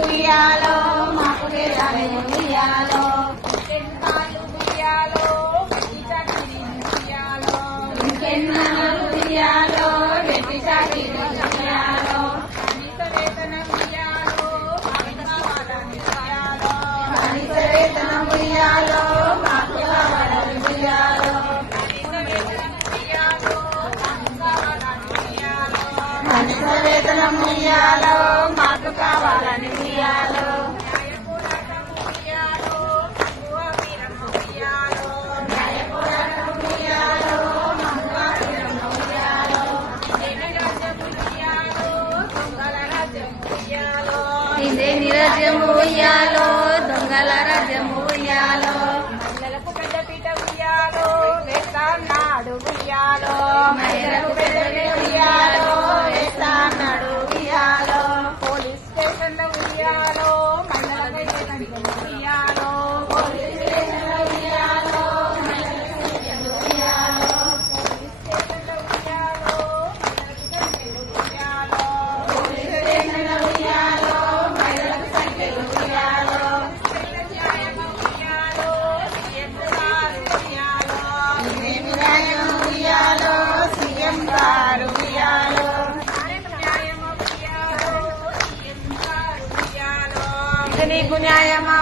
ఉయ్యాలో మాకు వేయాలి ఉయ్యాలో ఉయ్యాలో ఇంకెన్నాళ్ళు ఉయ్యాలో వెట్టి చాకిరి ఉయ్యాలో కనీస వేతనం ఉయ్యాలో మాకు కావాలని ఉయ్యాలో కనీస వేతనం ఉయ్యాలో మాకు కావాలని ఉయ్యాలో ఇదే నిరాజ్యము ఉయ్యాలో దొంగల రాజ్యము ఉయ్యాలో మహిళలకు పెద్ద పీట ఉయ్యాలో వేస్తాడు ఉయ్యాలో మహిళలకు పెద్ద పీట ఉయ్యాలో వేస్తాడు ఉయ్యాలో పోలీస్ స్టేషన్లో ఉయ్యాలో మహిళలకు ఉయ్యాలో పోలీస్ స్టేషన్లో ఉయ్యాలో మహిళలకు ఉయ్యాలో పోలీస్ స్టేషన్లో ఉయ్యాలో పోలీస్ స్టేషన్లో ఉయ్యాలో మహిళలకు సంఖ్యలు ఉయ్యాలో ఇదేమి న్యాయం ఉయ్యాలో సీఎం గారు ఉయ్యాలో ఇది నీకు న్యాయమా